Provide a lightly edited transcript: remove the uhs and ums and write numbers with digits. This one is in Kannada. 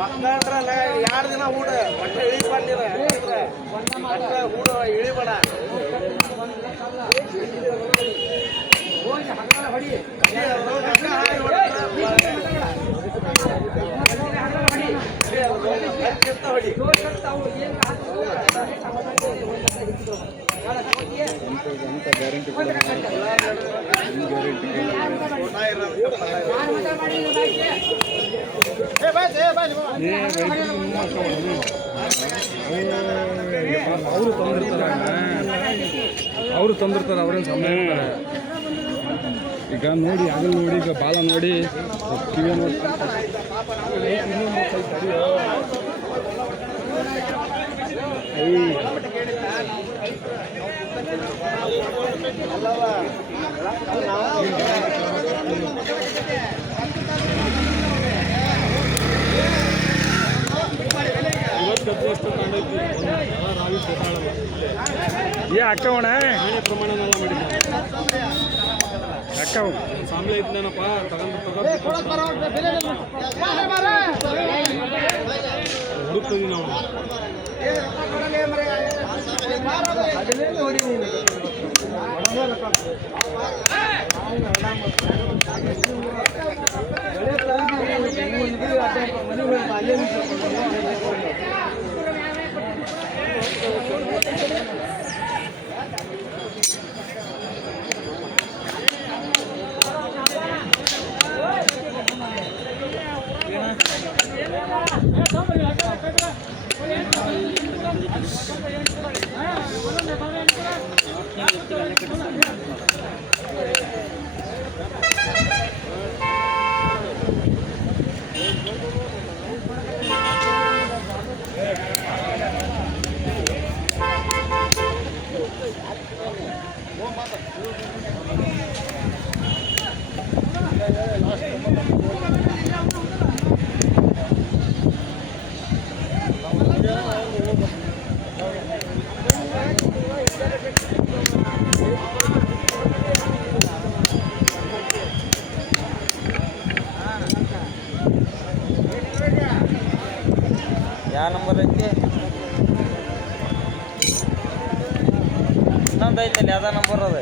ಮಕ್ಕಳ್ರಲ್ಲ 2 ದಿನ ಊಟ ಬಟ್ಟೆ ಇಳಿಬಾರ್ದಿಲ್ಲ ಬಟ್ಟೆ ಊಟ ಇಳಿಬೇಡ ಅವರು ತಂದಿರ್ತಾರೆ ಅವ್ರೇನು ಸಮಯ ಇರ್ತಾರೆ ಈಗ ನೋಡಿ ಆಗಲ್ ನೋಡಿ ಈಗ ಬಾಲ ನೋಡಿ ಕಿವಿ ನೋಡಿ ये ಅಕ್ಕವಣ ಪ್ರಮಾಣನೆಲ್ಲ ಮಾಡಿದ್ದ ಅಕ್ಕವ ಸಾಂಬಳೆ ಇದ್ನೇನಪ್ಪ ಹುಡುಕ್ತೀವಿ ನಾವು ಯಾವ ನಂಬರ್ ಐತಿ ಇನ್ನೊಂದು ಐತಲ್ಲಿ ಯಾವ್ದು ನಂಬರ್ ಅದ